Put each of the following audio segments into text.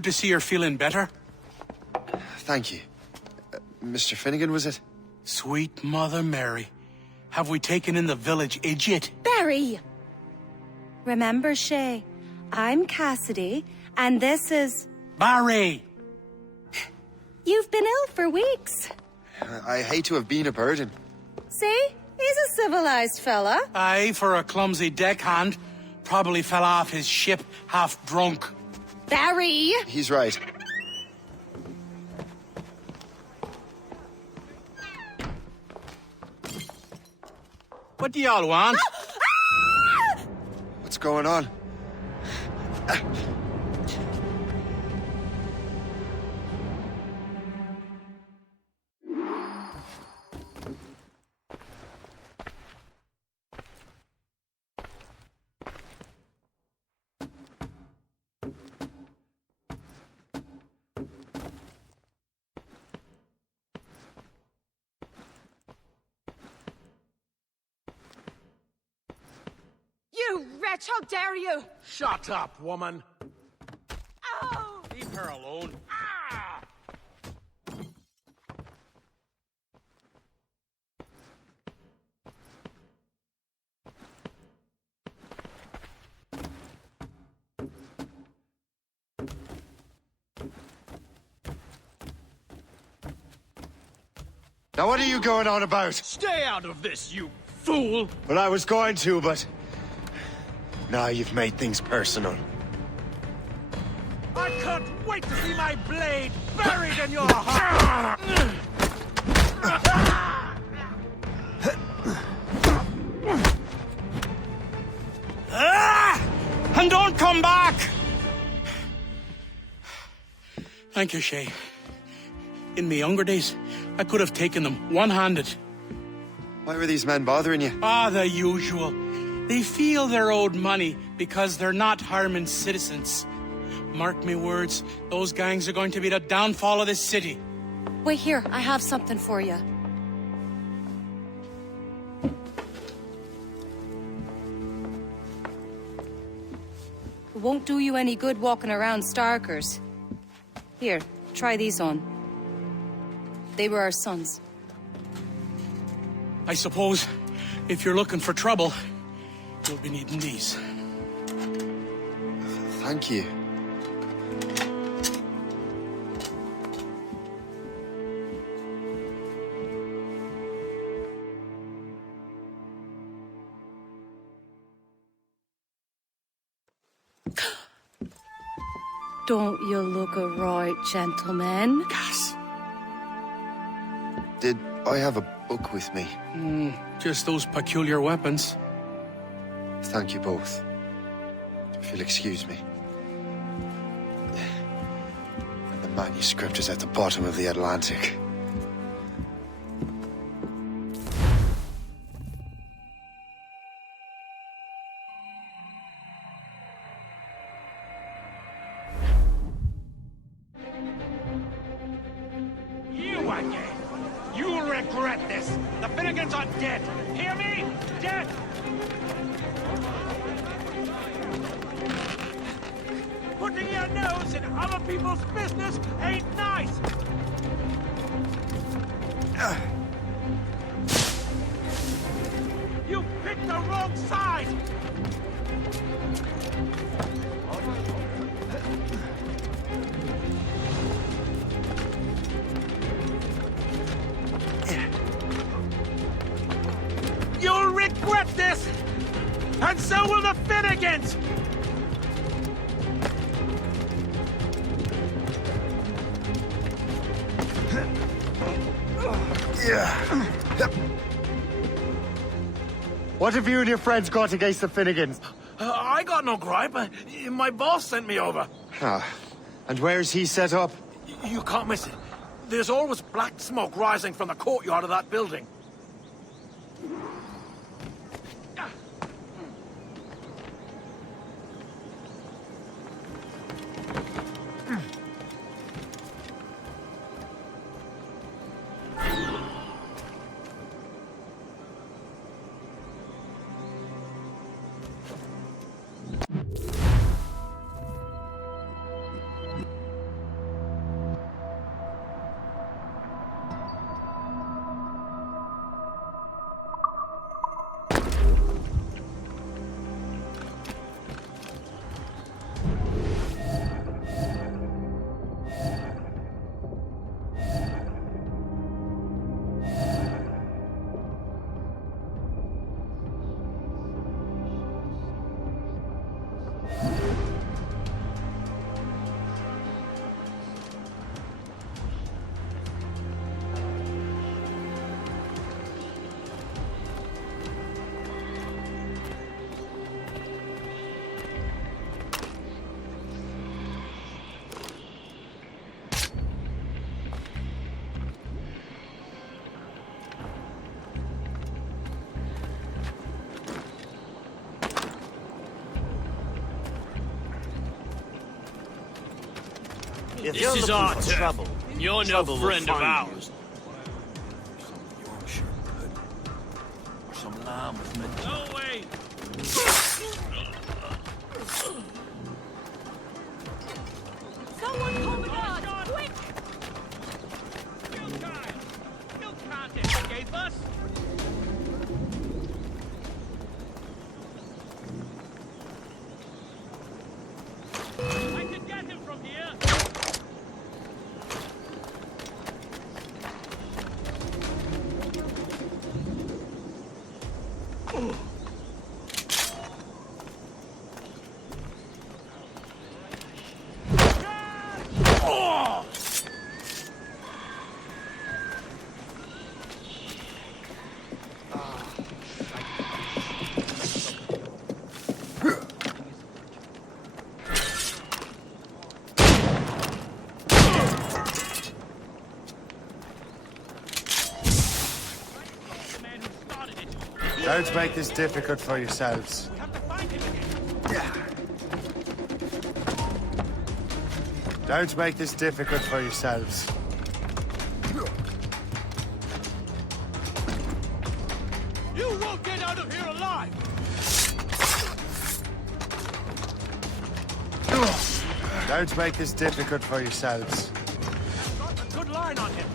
Good to see you're feeling better. Thank you. Mr. Finnegan, was it? Sweet Mother Mary. Have we taken in the village idiot? Barry! Remember, Shay, I'm Cassidy, and this is... Barry! You've been ill for weeks. I hate to have been a burden. See? He's a civilized fella. Aye, for a clumsy deckhand. Probably fell off his ship half drunk. Barry! He's right. What do y'all want? What's going on? You wretch, how dare you! Shut up, woman. Ow! Leave her alone. Ah! Now what are you going on about? Stay out of this, you fool! Well, I was going to, but... Now you've made things personal. I can't wait to see my blade buried in your heart! And don't come back! Thank you, Shay. In my younger days, I could have taken them one-handed. Why were these men bothering you? Ah, the usual. They feel they're owed money because they're not harming citizens. Mark me words, those gangs are going to be the downfall of this city. Wait here, I have something for you. It won't do you any good walking around Starkers. Here, try these on. They were our sons. I suppose if you're looking for trouble, you'll be needing these. Thank you. Don't you look a right gentleman? Gas. Did I have a book with me? Just those peculiar weapons. Thank you both. If you'll excuse me. The manuscript is at the bottom of the Atlantic. You again! You'll regret this! The Finnegans are dead! Hear me? Dead! Putting your nose in other people's business ain't nice! You picked the wrong side! You'll regret this! And so will the Finnegans! What have you and your friends got against the Finnegans? I got no gripe. My boss sent me over. Ah, and where's he set up? You can't miss it. There's always black smoke rising from the courtyard of that building. If This you're is looking our for turf. trouble, You're no trouble will friend of find you. ours. Some lamb with me. No way! Someone call the guards! Quick! You guys! You can't escape us! I can get him from here! Don't make this difficult for yourselves. We have to find him again! Don't make this difficult for yourselves. You won't get out of here alive! Don't make this difficult for yourselves. Got a good line on him.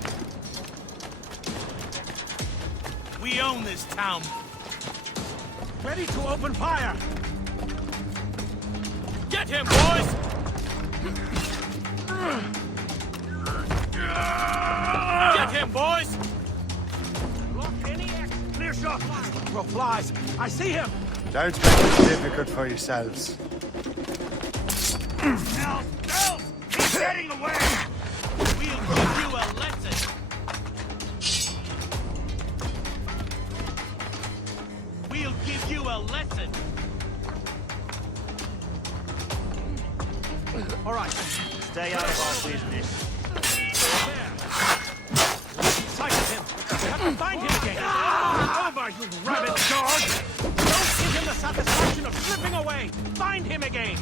We own this town. Ready to open fire! Get him, boys! Get him, boys! Block any exit. Clear shot! Bro flies! I see him! Don't make this difficult for yourselves. Elf! Elf! He's getting away! We'll give you a lesson! We'll give you a lesson! All right. Stay out of our business. Sighted him. We have to find him again. Over, you rabid dog! Don't give him the satisfaction of slipping away. Find him again.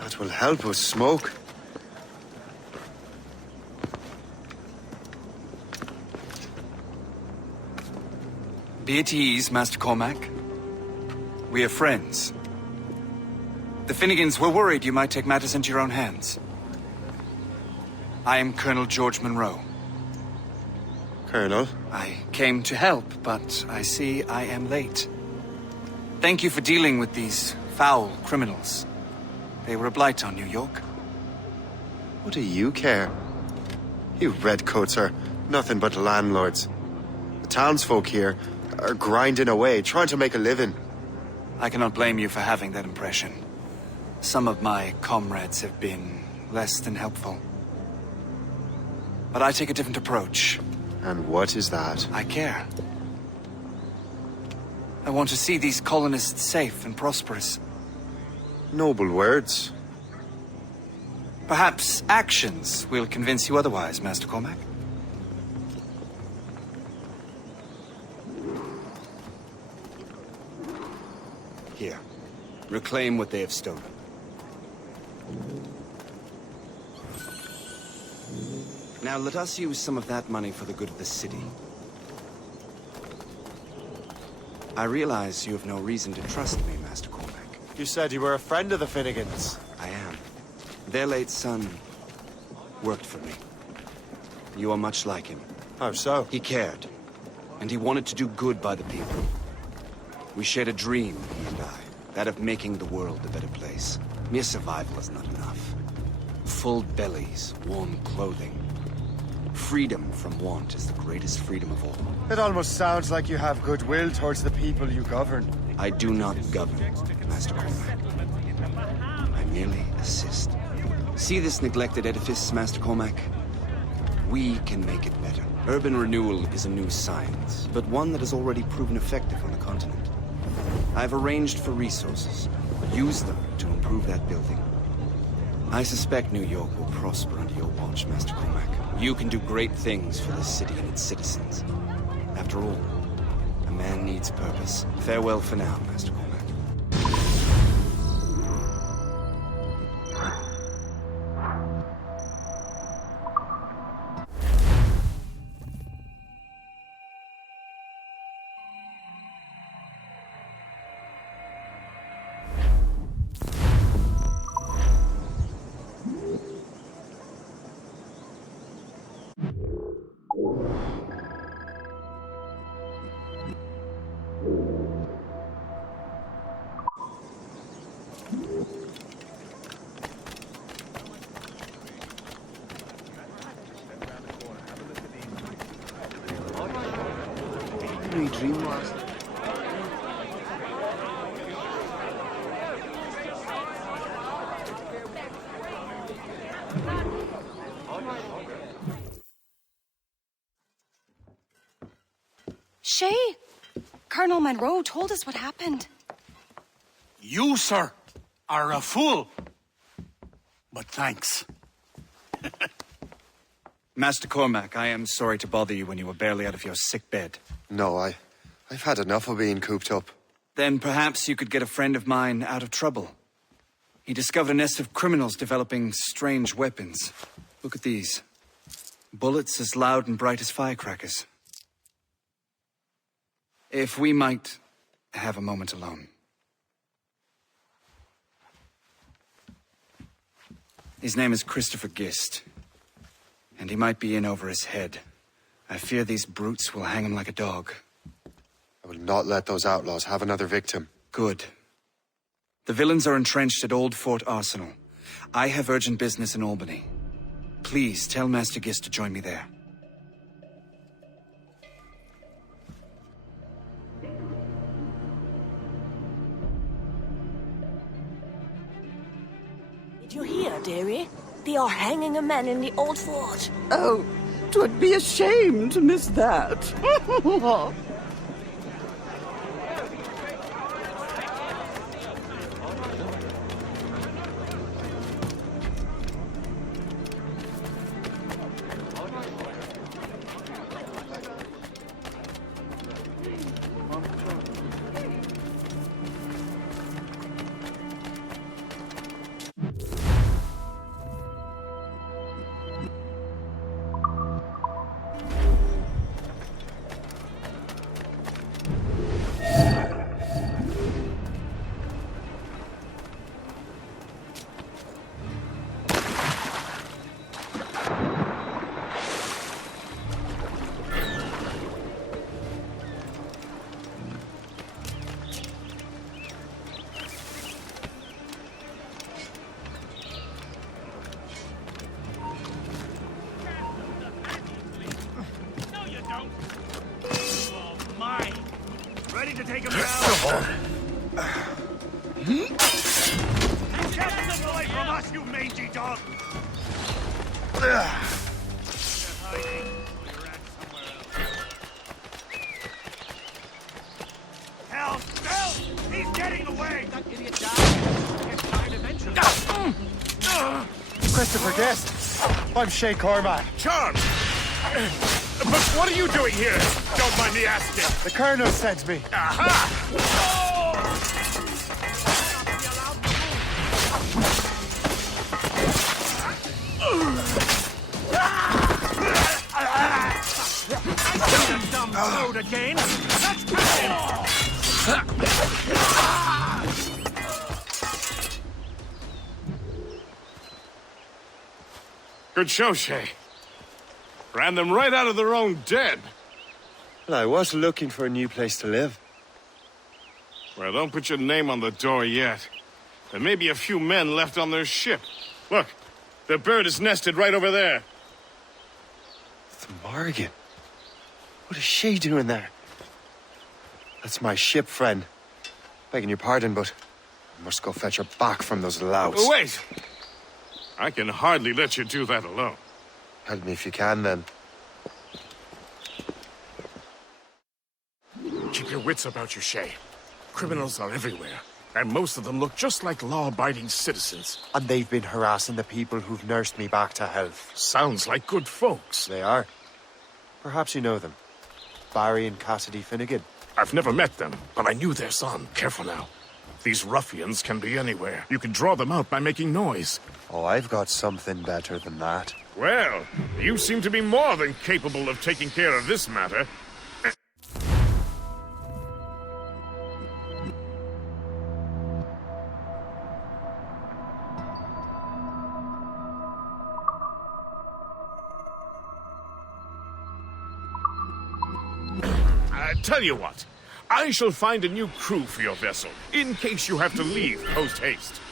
That will help us smoke. Be at ease, Master Cormac. We are friends. The Finnegans were worried you might take matters into your own hands. I am Colonel George Monroe. Colonel? I came to help, but I see I am late. Thank you for dealing with these foul criminals. They were a blight on New York. What do you care? You redcoats are nothing but landlords. The townsfolk here are grinding away, trying to make a living. I cannot blame you for having that impression. Some of my comrades have been less than helpful. But I take a different approach. And what is that? I care. I want to see these colonists safe and prosperous. Noble words. Perhaps actions will convince you otherwise, Master Cormac. Here, reclaim what they have stolen. Now let us use some of that money for the good of the city. I realize you have no reason to trust me, Master Cormac. You said you were a friend of the Finnegans. I am. Their late son worked for me. You are much like him. How so? He cared, and he wanted to do good by the people. We shared a dream, he and I, that of making the world a better place. Mere survival is not enough. Full bellies, warm clothing. Freedom from want is the greatest freedom of all. It almost sounds like you have goodwill towards the people you govern. I do not govern, Master Cormac. I merely assist. See this neglected edifice, Master Cormac? We can make it better. Urban renewal is a new science, but one that has already proven effective on the continent. I've arranged for resources. Use them to improve that building. I suspect New York will prosper under your watch, Master Cormac. You can do great things for this city and its citizens. After all, a man needs purpose. Farewell for now, Master Cormac. Dream was. Shay, Colonel Monroe told us what happened. You, sir, are a fool. But thanks. Master Cormac, I am sorry to bother you when you were barely out of your sick bed. No, I've had enough of being cooped up. Then perhaps you could get a friend of mine out of trouble. He discovered a nest of criminals developing strange weapons. Look at these. Bullets as loud and bright as firecrackers. If we might have a moment alone. His name is Christopher Gist. And he might be in over his head. I fear these brutes will hang him like a dog. I will not let those outlaws have another victim. Good. The villains are entrenched at Old Fort Arsenal. I have urgent business in Albany. Please tell Master Gist to join me there. Did you hear, dearie? They are hanging a man in the old fort. Oh, 'twould be a shame to miss that. Ready to take him down? Get this away from us, you mangy dog! Help! Help! He's getting away! That idiot died. Eventually. Christopher Guest. I'm Shay Cormac. Charmed! But what are you doing here? Don't mind me asking. The Colonel sent me. Aha! I see the dumb toad again! Let's catch him! Good show, Shay. Ran them right out of their own den. Well, I was looking for a new place to live. Well, don't put your name on the door yet. There may be a few men left on their ship. Look, the bird is nested right over there. The Morgan. What is she doing there? That's my ship, friend. Begging your pardon, but I must go fetch her back from those louts. Wait! I can hardly let you do that alone. Help me if you can, then. Keep your wits about you, Shay. Criminals are everywhere, and most of them look just like law-abiding citizens. And they've been harassing the people who've nursed me back to health. Sounds like good folks. They are. Perhaps you know them. Barry and Cassidy Finnegan. I've never met them, but I knew their son. Careful now. These ruffians can be anywhere. You can draw them out by making noise. Oh, I've got something better than that. Well, you seem to be more than capable of taking care of this matter. Tell you what, I shall find a new crew for your vessel, in case you have to leave post-haste.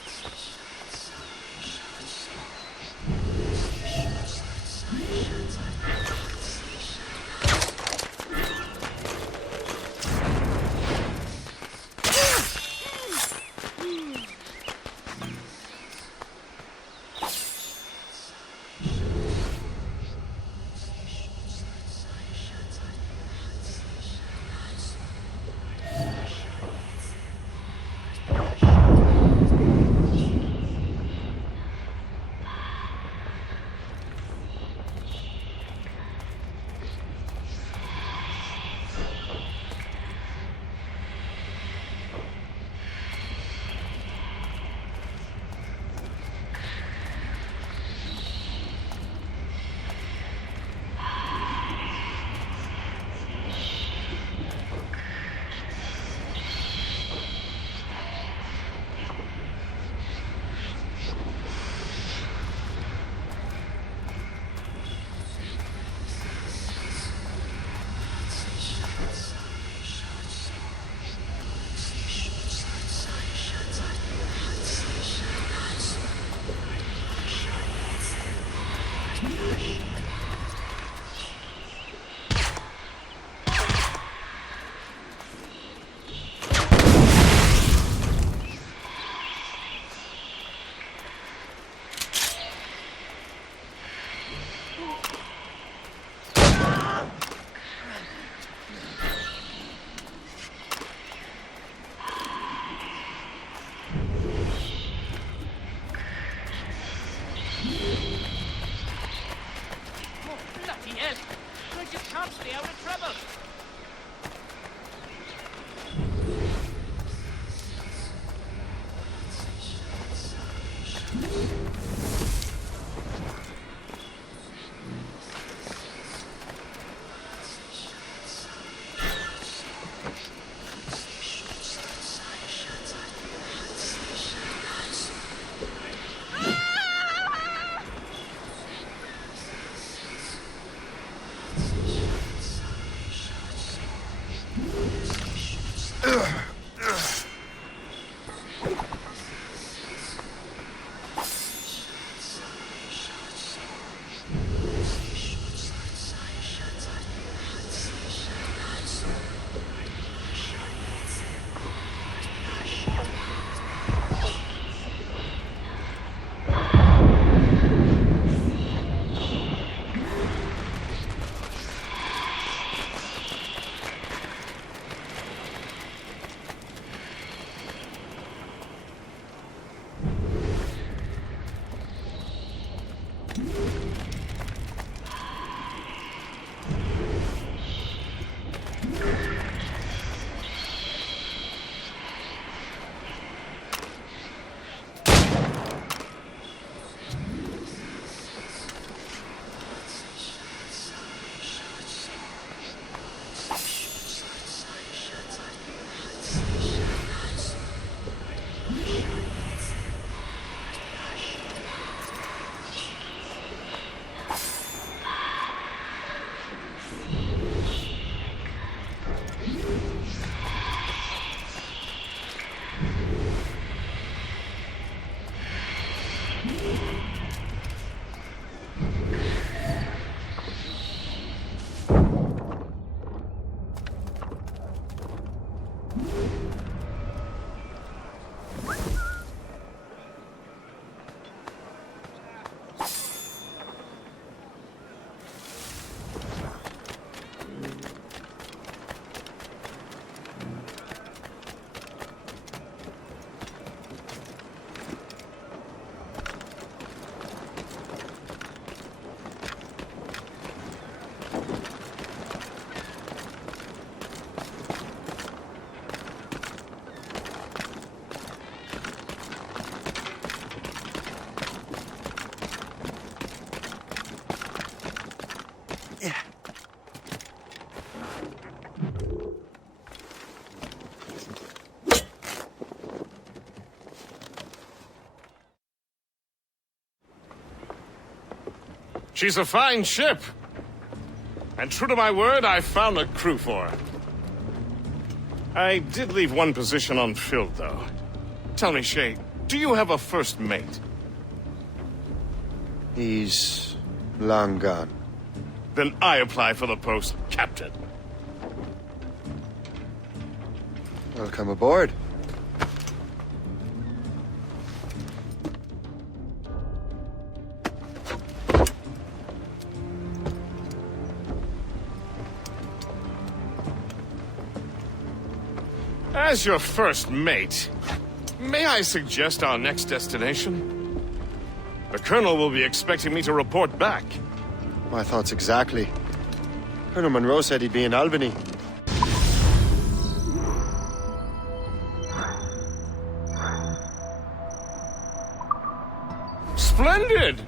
She's a fine ship. And true to my word, I found a crew for her. I did leave one position unfilled, though. Tell me, Shay, do you have a first mate? He's long gone. Then I apply for the post, Captain. Welcome aboard. As your first mate, may I suggest our next destination? The Colonel will be expecting me to report back. My thoughts exactly. Colonel Monroe said he'd be in Albany. Splendid!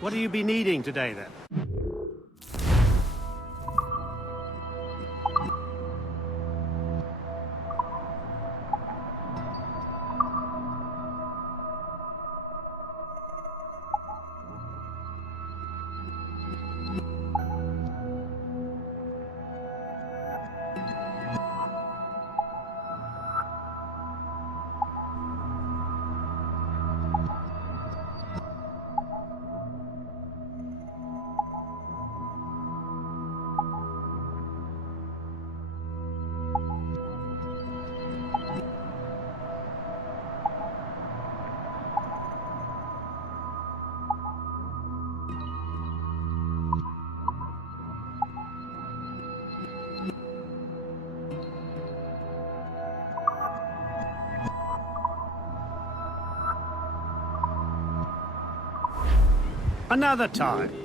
What do you be needing today, then? Another time.